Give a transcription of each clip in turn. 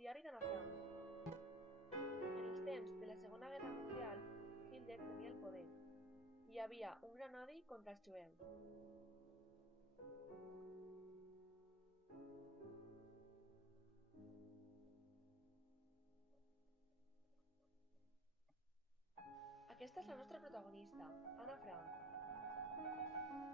diari d'Anna Frank. En els temps de la Segona Guerra Mundial, Hitler tenia el poder. Hi havia un gran odi contra els jueus. Aquesta és la nostra protagonista, Anna Frank.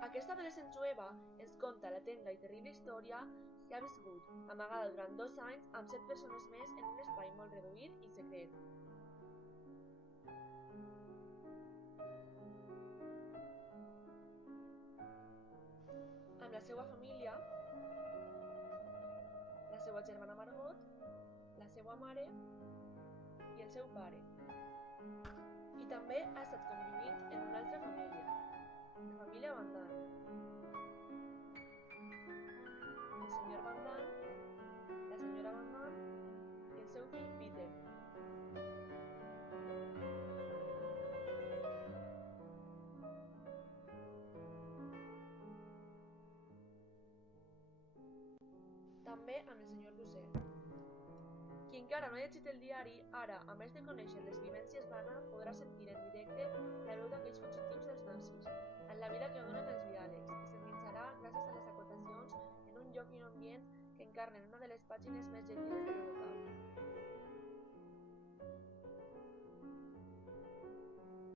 Aquesta adolescent jueva ens conta la tendra i terrible història que ha viscut, amagada durant 2 anys amb 7 persones més en un espai molt reduït i secret. Amb la seva família, la seva germana Margot, la seva mare i el seu pare. I també ha estat convivint en una altra família, la família Van Damme. El senyor Van Damme, la senyora Van Damme i el seu fill Peter. També amb el senyor Russell. Qui encara no ha llegit el diari, ara, a més de conèixer les vivències d'Anna, podrà sentir en directe la veu d'aquells fugitius dels nazis, en la vida que donen els diàlegs, i s'endinsarà gràcies a les acotacions en un lloc i un ambient que encarnen una de les pàgines més llegides de l'Holocaust.